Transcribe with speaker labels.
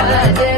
Speaker 1: Hadi.